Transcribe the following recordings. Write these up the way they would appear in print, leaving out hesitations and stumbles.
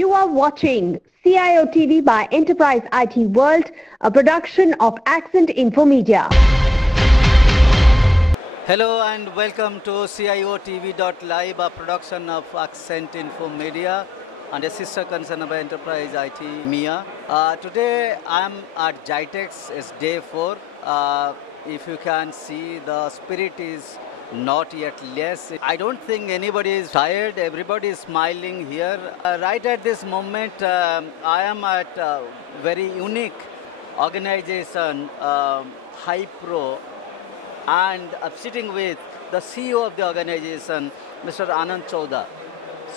You are watching CIOTV by Enterprise IT World, a production of Accent Info Media. Hello and welcome to CIOTV.live, a production of Accent Info Media and a sister concern of Enterprise IT MIA. Today I'm at GITEX, it's day 4. If you can see, the spirit is not yet less. I don't think anybody is tired, everybody is smiling here. Right at this moment, I am at a very unique organization, Hive Pro, and I'm sitting with the CEO of the organization, Mr. Anand Choudha.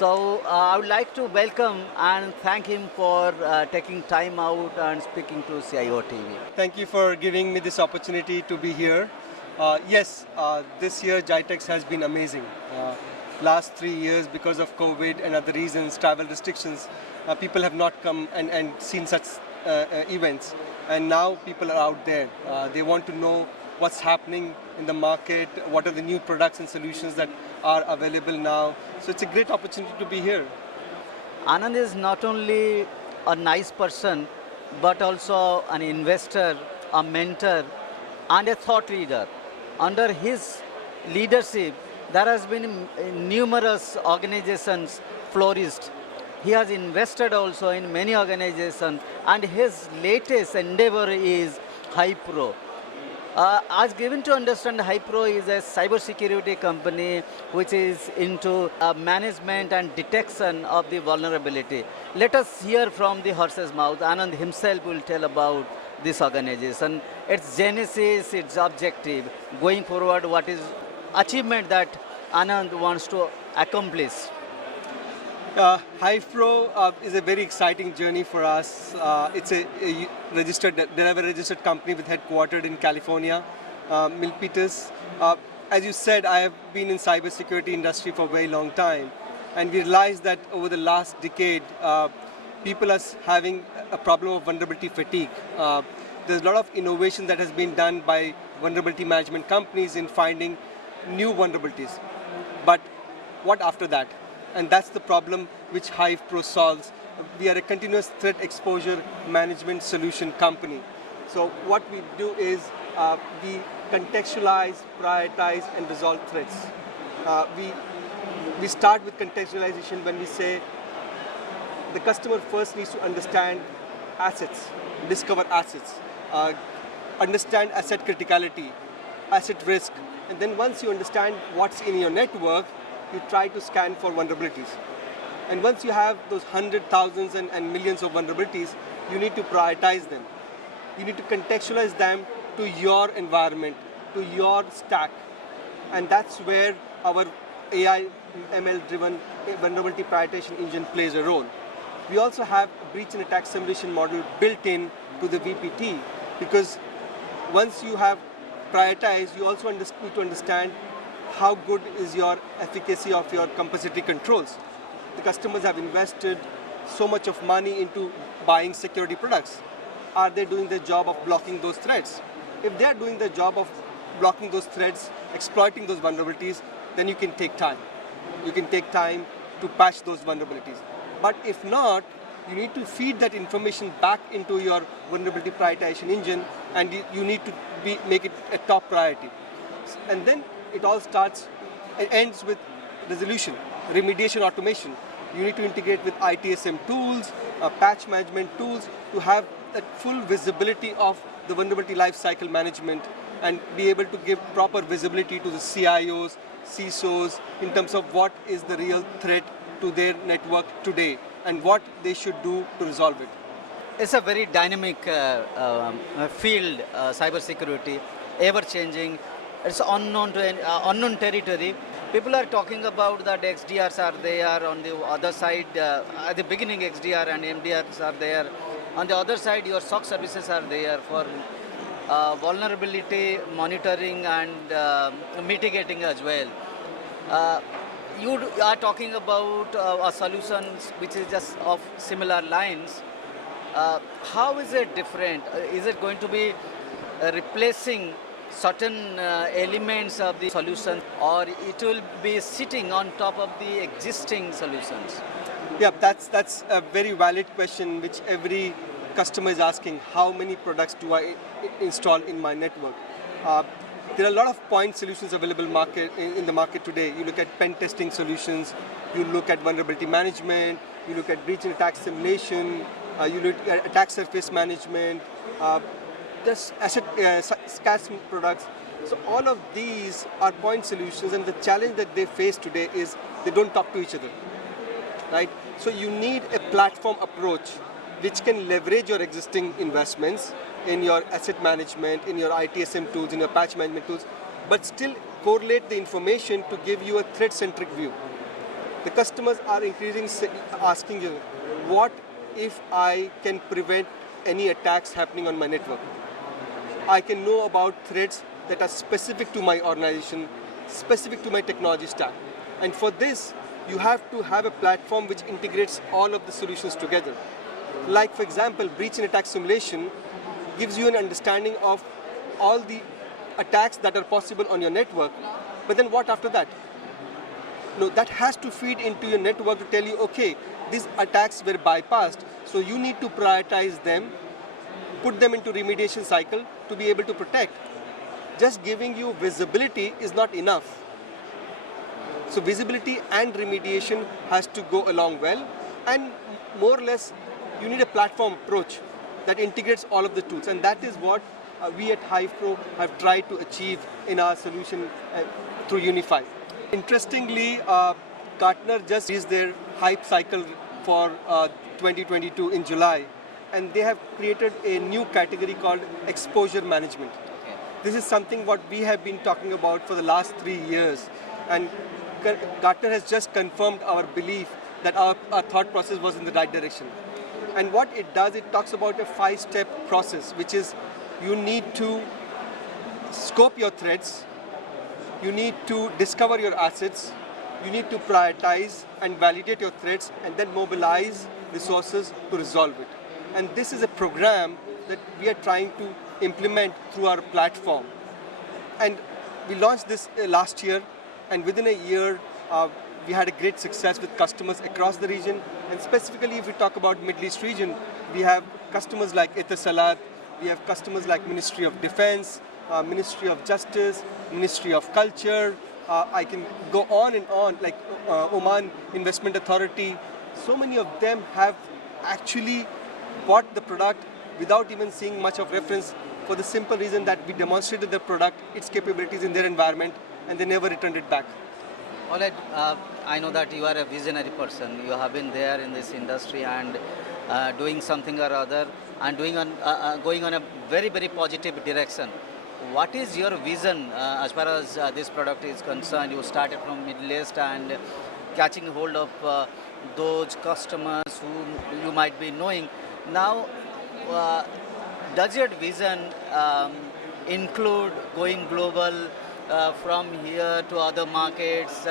So I would like to welcome and thank him for taking time out and speaking to CIOTV. Thank you for giving me this opportunity to be here. This year GITEX has been amazing. Last 3 years, because of COVID and other reasons, travel restrictions, people have not come and seen such events. And now people are out there. They want to know what's happening in the market, what are the new products and solutions that are available now. So it's a great opportunity to be here. Anand is not only a nice person, but also an investor, a mentor, and a thought leader. Under his leadership, there has been numerous organizations flourished. He has invested also in many organizations, and his latest endeavor is Hive Pro. As given to understand, Hive Pro is a cybersecurity company which is into management and detection of the vulnerability. Let us hear from the horse's mouth. Anand himself will tell about this organization, its genesis, its objective, going forward, what is achievement that Anand wants to accomplish. Hive Pro is a very exciting journey for us. It's a registered company with headquartered in California, Milpitas. As you said, I have been in cybersecurity industry for a very long time, and we realized that over the last decade, people are having a problem of vulnerability fatigue. There's a lot of innovation that has been done by vulnerability management companies in finding new vulnerabilities. But what after that? And that's the problem which Hive Pro solves. We are a continuous threat exposure management solution company. So what we do is we contextualize, prioritize, and resolve threats. We start with contextualization when we say the customer first needs to understand assets, discover assets, understand asset criticality, asset risk, and then once you understand what's in your network, you try to scan for vulnerabilities. And once you have those hundreds, thousands, and millions of vulnerabilities, you need to prioritize them. You need to contextualize them to your environment, to your stack. And that's where our AI ML-driven vulnerability prioritization engine plays a role. We also have a breach and attack simulation model built in to the VPT, because once you have prioritized, you also need to understand how good is your efficacy of your compensatory controls. The customers have invested so much of money into buying security products. Are they doing their job of blocking those threats? If they are doing their job of blocking those threats, exploiting those vulnerabilities, then you can take time. You can take time to patch those vulnerabilities. But if not, you need to feed that information back into your vulnerability prioritization engine, and you need to make it a top priority. And then it all ends with resolution, remediation automation. You need to integrate with ITSM tools, patch management tools to have that full visibility of the vulnerability lifecycle management and be able to give proper visibility to the CIOs, CISOs in terms of what is the real threat to their network today and what they should do to resolve it. It's a very dynamic field, cybersecurity, ever-changing. It's unknown unknown territory. People are talking about that XDRs are there on the other side. At the beginning, XDR and MDRs are there. On the other side, your SOC services are there for vulnerability monitoring and mitigating as well. You are talking about a solution which is just of similar lines. How is it different? Is it going to be replacing certain elements of the solution, or it will be sitting on top of the existing solutions? Yeah, that's a very valid question which every customer is asking. How many products do install in my network? Uh, there are a lot of point solutions available in the market today. You look at pen testing solutions, you look at vulnerability management, you look at breach and attack simulation, you look at attack surface management, there's asset SCAS products. So all of these are point solutions, and the challenge that they face today is they don't talk to each other, right? So you need a platform approach which can leverage your existing investments in your asset management, in your ITSM tools, in your patch management tools, but still correlate the information to give you a threat-centric view. The customers are increasingly asking you, what if I can prevent any attacks happening on my network? I can know about threats that are specific to my organization, specific to my technology stack. And for this, you have to have a platform which integrates all of the solutions together. Like, for example, breach and attack simulation gives you an understanding of all the attacks that are possible on your network. But then what after that? No, that has to feed into your network to tell you, okay, these attacks were bypassed, so you need to prioritize them, put them into remediation cycle to be able to protect. Just giving you visibility is not enough. So visibility and remediation has to go along well, and more or less you need a platform approach that integrates all of the tools, and that is what we at Hive Pro have tried to achieve in our solution through Unify. Interestingly, Gartner just released their hype cycle for 2022 in July, and they have created a new category called exposure management. This is something what we have been talking about for the last 3 years, and Gartner has just confirmed our belief that our thought process was in the right direction. And what it does, it talks about a 5-step process, which is you need to scope your threats, you need to discover your assets, you need to prioritize and validate your threats, and then mobilize resources to resolve it. And this is a program that we are trying to implement through our platform. And we launched this last year, and within a year, we had a great success with customers across the region. And specifically, if we talk about Middle East region, we have customers like Etisalat, we have customers like Ministry of Defense, Ministry of Justice, Ministry of Culture. I can go on and on, like Oman Investment Authority. So many of them have actually bought the product without even seeing much of reference, for the simple reason that we demonstrated the product, its capabilities in their environment, and they never returned it back. All right, I know that you are a visionary person. You have been there in this industry and doing something or other, and going on a very, very positive direction. What is your vision as far as this product is concerned? You started from Middle East and catching hold of those customers who you might be knowing. Now, does your vision include going global from here to other markets,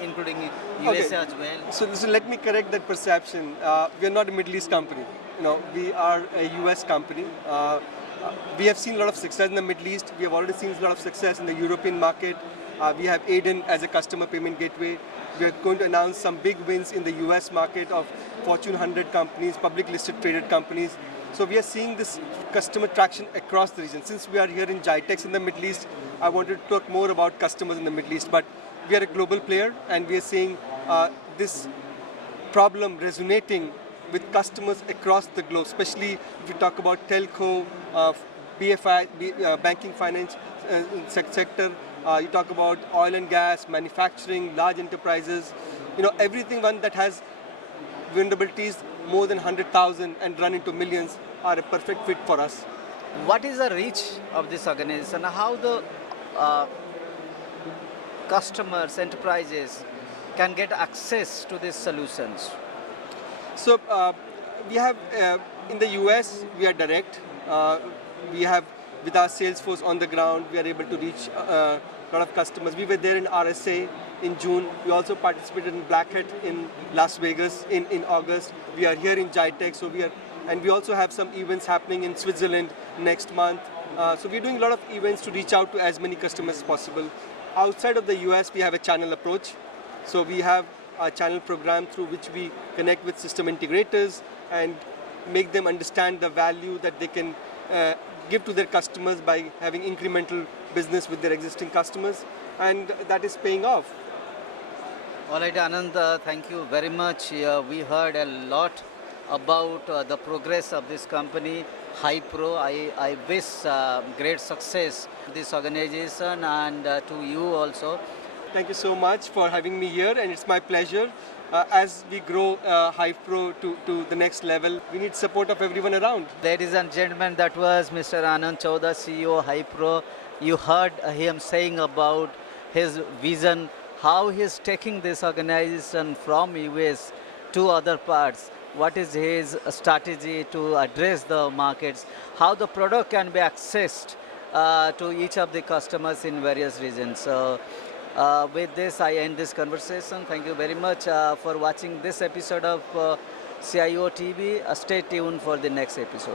including US as well? So let me correct that perception. We are not a Middle East company. We are a US company. We have seen a lot of success in the Middle East. We have already seen a lot of success in the European market. We have Aiden as a customer payment gateway. We are going to announce some big wins in the US market of Fortune 100 companies, public listed traded companies. So we are seeing this customer traction across the region. Since we are here in GITEX in the Middle East, I wanted to talk more about customers in the Middle East. But we are a global player, and we are seeing this problem resonating with customers across the globe, especially if you talk about telco, BFI, banking finance sector, you talk about oil and gas, manufacturing, large enterprises, everything one that has vulnerabilities more than 100,000 and run into millions are a perfect fit for us. What is the reach of this organization? How the customers, enterprises can get access to these solutions? So we have, in the US, we are direct. We have, with our sales force on the ground, we are able to reach a lot of customers. We were there in RSA in June. We also participated in Black Hat in Las Vegas in August. We are here in GITEX, and we also have some events happening in Switzerland next month. So we're doing a lot of events to reach out to as many customers as possible. Outside of the US, we have a channel approach. So we have our channel program through which we connect with system integrators and make them understand the value that they can give to their customers by having incremental business with their existing customers, and that is paying off. All right, Anand, thank you very much. We heard a lot about the progress of this company, Hive Pro. I wish great success to this organization and to you also. Thank you so much for having me here, and it's my pleasure. As we grow Hive Pro to the next level, we need support of everyone around. Ladies and gentlemen, that was Mr. Anand Choudha, CEO Hive Pro. You heard him saying about his vision, how he's taking this organization from US to other parts. What is his strategy to address the markets? How the product can be accessed to each of the customers in various regions. So, with this, I end this conversation. Thank you very much for watching this episode of CIO TV. Stay tuned for the next episode.